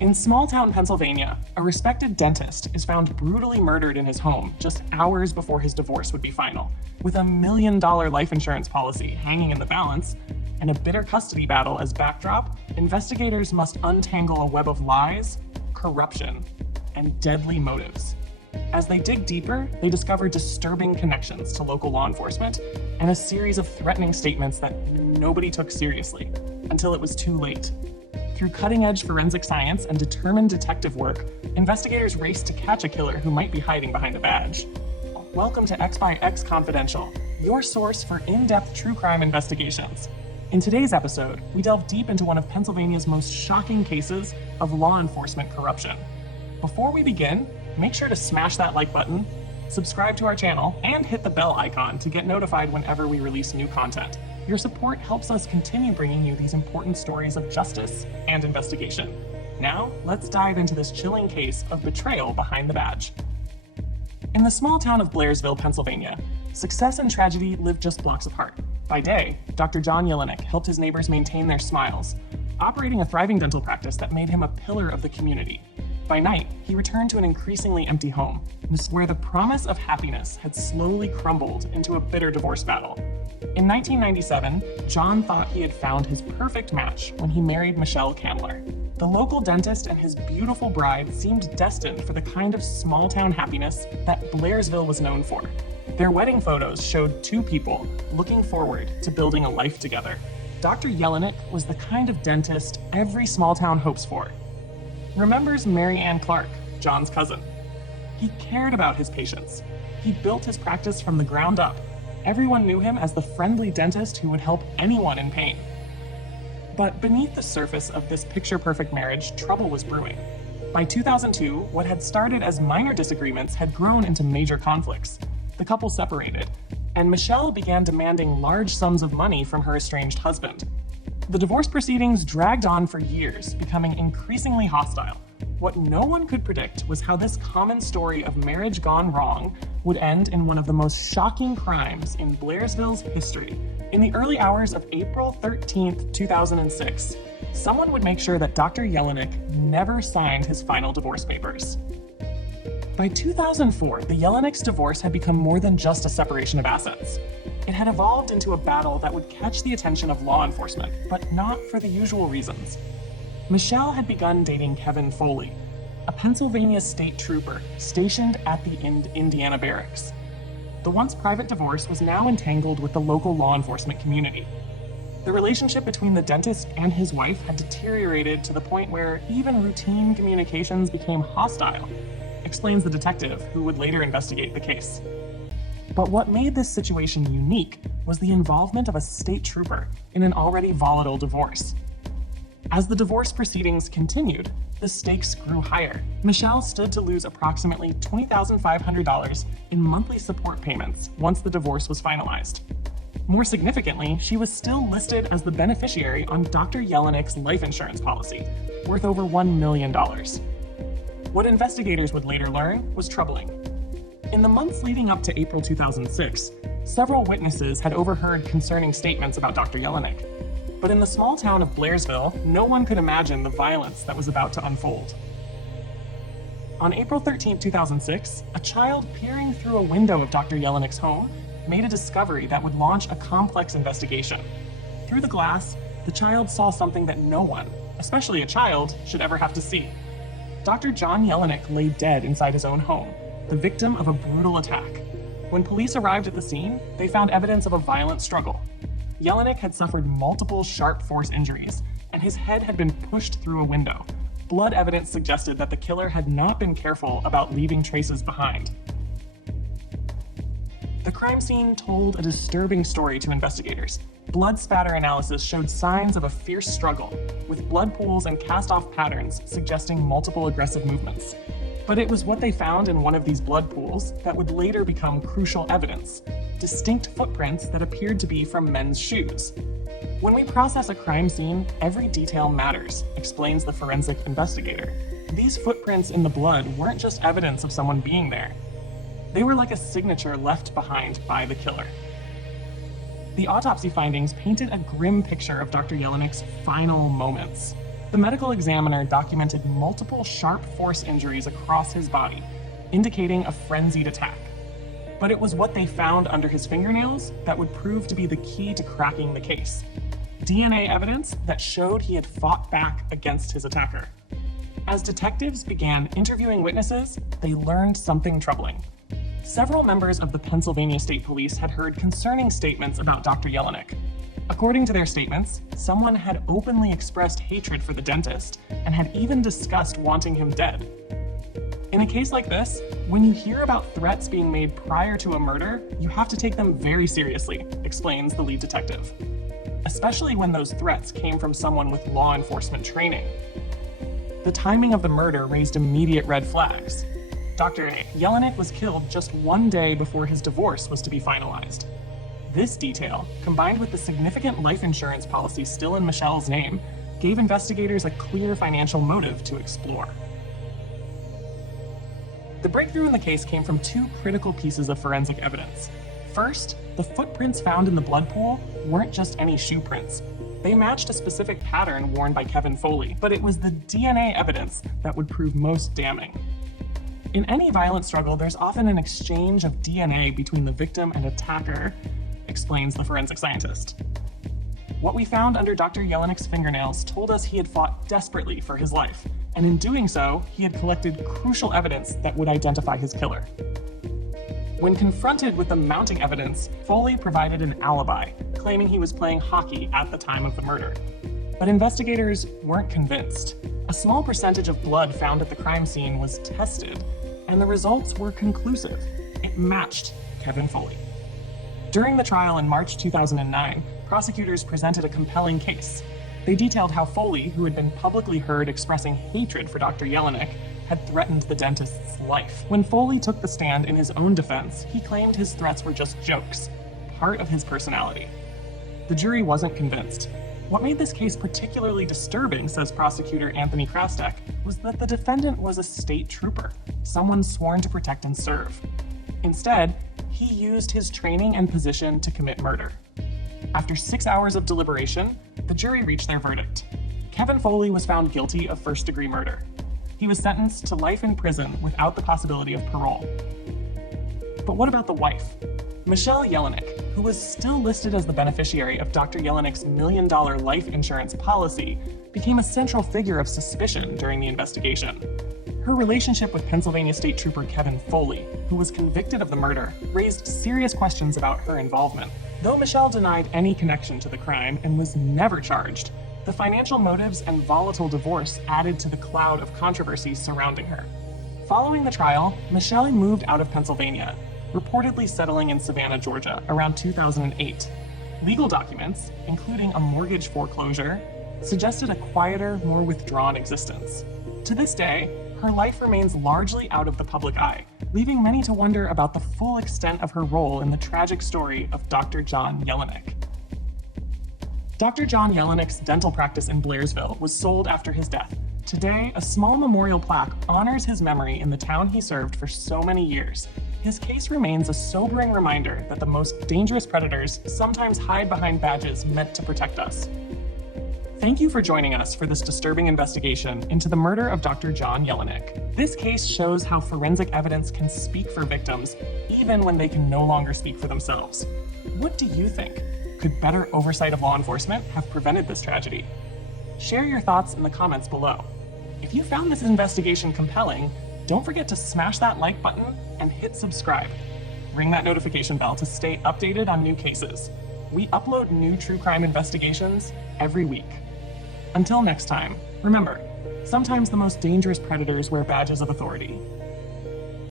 In small-town Pennsylvania, a respected dentist is found brutally murdered in his home just hours before his divorce would be final. With a $1 million life insurance policy hanging in the balance and a bitter custody battle as backdrop, investigators must untangle a web of lies, corruption, and deadly motives. As they dig deeper, they discover disturbing connections to local law enforcement and a series of threatening statements that nobody took seriously until it was too late. Through cutting-edge forensic science and determined detective work, investigators race to catch a killer who might be hiding behind a badge. Welcome to X by X Confidential, your source for in-depth true crime investigations. In today's episode, we delve deep into one of Pennsylvania's most shocking cases of law enforcement corruption. Before we begin, make sure to smash that like button, subscribe to our channel, and hit the bell icon to get notified whenever we release new content. Your support helps us continue bringing you these important stories of justice and investigation. Now, let's dive into this chilling case of betrayal behind the badge. In the small town of Blairsville, Pennsylvania, success and tragedy lived just blocks apart. By day, Dr. John Jelinek helped his neighbors maintain their smiles, operating a thriving dental practice that made him a pillar of the community. By night, he returned to an increasingly empty home, where the promise of happiness had slowly crumbled into a bitter divorce battle. In 1997, John thought he had found his perfect match when he married Michelle Candler. The local dentist and his beautiful bride seemed destined for the kind of small-town happiness that Blairsville was known for. Their wedding photos showed two people looking forward to building a life together. Dr. Jelinek was the kind of dentist every small town hopes for. Remembers Mary Ann Clark, John's cousin. He cared about his patients. He built his practice from the ground up. Everyone knew him as the friendly dentist who would help anyone in pain. But beneath the surface of this picture-perfect marriage, trouble was brewing. By 2002, what had started as minor disagreements had grown into major conflicts. The couple separated, and Michelle began demanding large sums of money from her estranged husband. The divorce proceedings dragged on for years, becoming increasingly hostile. What no one could predict was how this common story of marriage gone wrong would end in one of the most shocking crimes in Blairsville's history. In the early hours of April 13th, 2006, someone would make sure that Dr. Jelinek never signed his final divorce papers. By 2004, the Jelinek's divorce had become more than just a separation of assets. It had evolved into a battle that would catch the attention of law enforcement, but not for the usual reasons. Michelle had begun dating Kevin Foley, a Pennsylvania state trooper stationed at the Indiana barracks. The once private divorce was now entangled with the local law enforcement community. The relationship between the dentist and his wife had deteriorated to the point where even routine communications became hostile, explains the detective who would later investigate the case. But what made this situation unique was the involvement of a state trooper in an already volatile divorce. As the divorce proceedings continued, the stakes grew higher. Michelle stood to lose approximately $20,500 in monthly support payments once the divorce was finalized. More significantly, she was still listed as the beneficiary on Dr. Jelinek's life insurance policy, worth over $1 million. What investigators would later learn was troubling. In the months leading up to April 2006, several witnesses had overheard concerning statements about Dr. Jelinek. But in the small town of Blairsville, no one could imagine the violence that was about to unfold. On April 13, 2006, a child peering through a window of Dr. Jelinek's home made a discovery that would launch a complex investigation. Through the glass, the child saw something that no one, especially a child, should ever have to see. Dr. John Jelinek lay dead inside his own home, the victim of a brutal attack. When police arrived at the scene, they found evidence of a violent struggle. Jelinek had suffered multiple sharp force injuries, and his head had been pushed through a window. Blood evidence suggested that the killer had not been careful about leaving traces behind. The crime scene told a disturbing story to investigators. Blood spatter analysis showed signs of a fierce struggle, with blood pools and cast-off patterns suggesting multiple aggressive movements. But it was what they found in one of these blood pools that would later become crucial evidence: distinct footprints that appeared to be from men's shoes. When we process a crime scene, every detail matters, explains the forensic investigator. These footprints in the blood weren't just evidence of someone being there. They were like a signature left behind by the killer. The autopsy findings painted a grim picture of Dr. Jelinek's final moments. The medical examiner documented multiple sharp force injuries across his body, indicating a frenzied attack. But it was what they found under his fingernails that would prove to be the key to cracking the case. DNA evidence that showed he had fought back against his attacker. As detectives began interviewing witnesses, they learned something troubling. Several members of the Pennsylvania State Police had heard concerning statements about Dr. Jelinek. According to their statements, someone had openly expressed hatred for the dentist and had even discussed wanting him dead. In a case like this, when you hear about threats being made prior to a murder, you have to take them very seriously, explains the lead detective. Especially when those threats came from someone with law enforcement training. The timing of the murder raised immediate red flags. Dr. Jelinek was killed just one day before his divorce was to be finalized. This detail, combined with the significant life insurance policy still in Michelle's name, gave investigators a clear financial motive to explore. The breakthrough in the case came from two critical pieces of forensic evidence. First, the footprints found in the blood pool weren't just any shoe prints. They matched a specific pattern worn by Kevin Foley, but it was the DNA evidence that would prove most damning. In any violent struggle, there's often an exchange of DNA between the victim and attacker, explains the forensic scientist. What we found under Dr. Jelinek's fingernails told us he had fought desperately for his life, and in doing so, he had collected crucial evidence that would identify his killer. When confronted with the mounting evidence, Foley provided an alibi, claiming he was playing hockey at the time of the murder. But investigators weren't convinced. A small percentage of blood found at the crime scene was tested, and the results were conclusive. It matched Kevin Foley. During the trial in March 2009, prosecutors presented a compelling case. They detailed how Foley, who had been publicly heard expressing hatred for Dr. Jelinek, had threatened the dentist's life. When Foley took the stand in his own defense, he claimed his threats were just jokes, part of his personality. The jury wasn't convinced. What made this case particularly disturbing, says prosecutor Anthony Chassk, was that the defendant was a state trooper, someone sworn to protect and serve. Instead, he used his training and position to commit murder. After 6 hours of deliberation, the jury reached their verdict. Kevin Foley was found guilty of first-degree murder. He was sentenced to life in prison without the possibility of parole. But what about the wife? Michelle Jelinek, who was still listed as the beneficiary of Dr. Jelinek's $1 million life insurance policy, became a central figure of suspicion during the investigation. Her relationship with Pennsylvania State Trooper Kevin Foley, who was convicted of the murder, raised serious questions about her involvement. Though Michelle denied any connection to the crime and was never charged, the financial motives and volatile divorce added to the cloud of controversy surrounding her. Following the trial, Michelle moved out of Pennsylvania, reportedly settling in Savannah, Georgia, around 2008. Legal documents, including a mortgage foreclosure, suggested a quieter, more withdrawn existence. To this day, her life remains largely out of the public eye, leaving many to wonder about the full extent of her role in the tragic story of Dr. John Jelinek. Dr. John Jelinek's dental practice in Blairsville was sold after his death. Today, a small memorial plaque honors his memory in the town he served for so many years. His case remains a sobering reminder that the most dangerous predators sometimes hide behind badges meant to protect us. Thank you for joining us for this disturbing investigation into the murder of Dr. John Jelinek. This case shows how forensic evidence can speak for victims even when they can no longer speak for themselves. What do you think? Could better oversight of law enforcement have prevented this tragedy? Share your thoughts in the comments below. If you found this investigation compelling, don't forget to smash that like button and hit subscribe. Ring that notification bell to stay updated on new cases. We upload new true crime investigations every week. Until next time, remember, sometimes the most dangerous predators wear badges of authority.